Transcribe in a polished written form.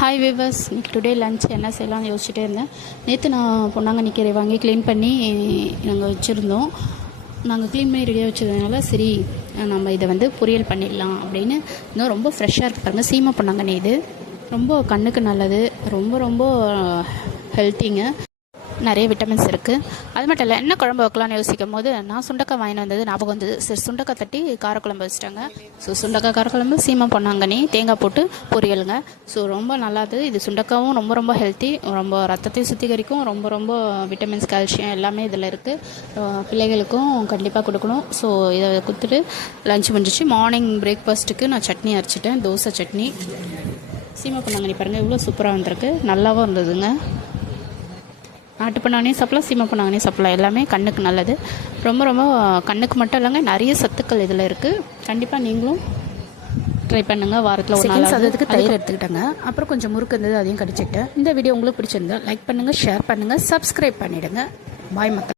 Hi viewers, இன்னைக்கு today lunch என்ன செய்யலாம்னு யோசிச்சுட்டே இருந்தேன். நேற்று நான் பொன்னாங்கண்ணி கீரை வாங்கி க்ளீன் பண்ணி நாங்கள் வச்சுருந்தோம். நாங்கள் க்ளீன் பண்ணி ரெடியாக வச்சதுனால சரி நம்ம இதை பொரியல் பண்ணிடலாம் அப்படின்னு. இன்னும் ரொம்ப ஃப்ரெஷ்ஷாக இருக்குது பாருங்கள். சீமை பொன்னாங்கண்ணி இது ரொம்ப கண்ணுக்கு நல்லது, ரொம்ப ரொம்ப ஹெல்த்திங்க. நிறைய விட்டமின்ஸ் இருக்குது. அது மட்டும் இல்லை, என்ன குழம்பு வைக்கலான்னு யோசிக்கும் போது நான் சுண்டக்காய் வாங்கிட்டு வந்தது ஞாபகம் வந்தது. சரி, சுண்டக்காய் தட்டி காரக்குழம்பு வச்சுட்டாங்க. ஸோ சுண்டக்காய் காரக்குழம்பு, சீமை பொன்னாங்கண்ணி, தேங்காய் போட்டு பொரியலுங்க. ஸோ ரொம்ப நல்லாது. இது சுண்டக்காவும் ரொம்ப ரொம்ப ஹெல்த்தி, ரொம்ப ரத்தத்தையும் சுத்திகரிக்கும், ரொம்ப ரொம்ப விட்டமின்ஸ், கால்சியம் எல்லாமே இதில் இருக்குது. பிள்ளைகளுக்கும் கண்டிப்பாக கொடுக்கணும். ஸோ இதை கொடுத்துட்டு லஞ்ச் முடிஞ்சிச்சு. மார்னிங் பிரேக்ஃபாஸ்ட்டுக்கு நான் சட்னி அரைச்சிட்டேன், தோசை சட்னி. சீமை பொன்னாங்கண்ணி பாருங்கள் இவ்வளோ சூப்பராக வந்திருக்கு, நல்லாவும் இருந்ததுங்க. நாட்டு பொன்னாங்கண்ணி சாப்பிடலாம், சீமை பொன்னாங்கண்ணி சாப்பிடலாம், எல்லாமே கண்ணுக்கு நல்லது. ரொம்ப ரொம்ப கண்ணுக்கு மட்டும் இல்லைங்க, நிறைய சத்துக்கள் இதில் இருக்குது. கண்டிப்பாக நீங்களும் ட்ரை பண்ணுங்கள். வாரத்தில் ஒரு நாள் அதுக்கு தயிர் எடுத்துக்கிட்டேங்க. அப்புறம் கொஞ்சம் முறுக்கு இருந்தது, அதையும் கடிச்சிக்கிட்டேன். இந்த வீடியோ உங்களுக்கு பிடிச்சிருந்தா லைக் பண்ணுங்கள், ஷேர் பண்ணுங்கள், சப்ஸ்கிரைப் பண்ணிவிடுங்க. பாய் மக்கள்.